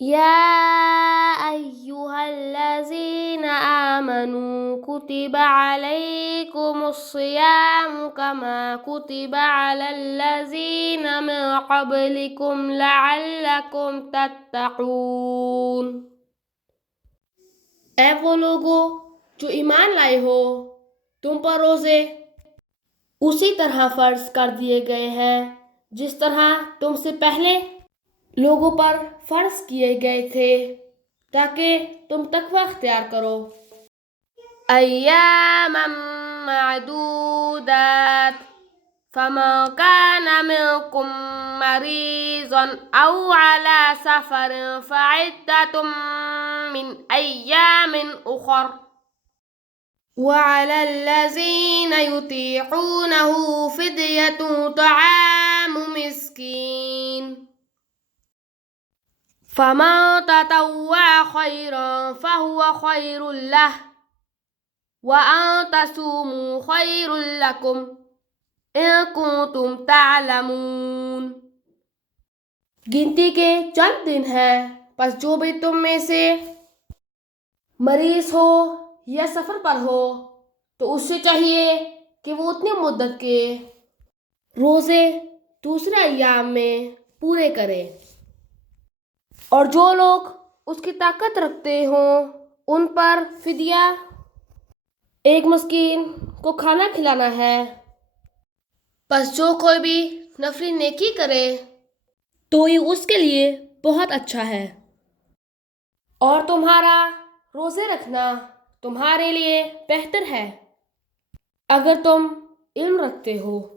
या अय्युहल्लज़ीना आमनू कुतिबा अलैकुमुस्सियामु कमा कुतिबा अलल्लज़ीना मिन क़ब्लिकुम लअल्लकुम तत्तक़ून। ऐ वो लोगो जो ईमान लाए हो, तुम पर रोजे उसी तरह फर्ज कर दिए गए हैं जिस तरह तुमसे पहले लोगों पर फर्ज किए गए थे, ताकि तुम तकवा अख्तियार करो। अय्यामम मअदूदात फमन कान मिनकुम मरीज़न औ अला सफरिन फइद्दतुम मिन अय्यामिन उखर वअलल्लज़ीन युतीक़ूनहु फ़िद्यतुन तआमु मिस्कीन फमन ततव्वअ खैरन फहुव खैरुल लह व अन तसूमू खैरुल लकुम इन कुंतुम तालमून। गिनती के चंद दिन हैं, बस जो भी तुम में से मरीज हो या सफर पर हो तो उससे चाहिए कि वो उतनी मुद्दत के रोजे दूसरे अय्याम में पूरे करे, और जो लोग उसकी ताकत रखते हों उन पर फिदिया एक मिस्कीन को खाना खिलाना है। बस जो कोई भी नफली नेकी करे तो ये उसके लिए बहुत अच्छा है, और तुम्हारा रोजे रखना तुम्हारे लिए बेहतर है अगर तुम इल्म रखते हो।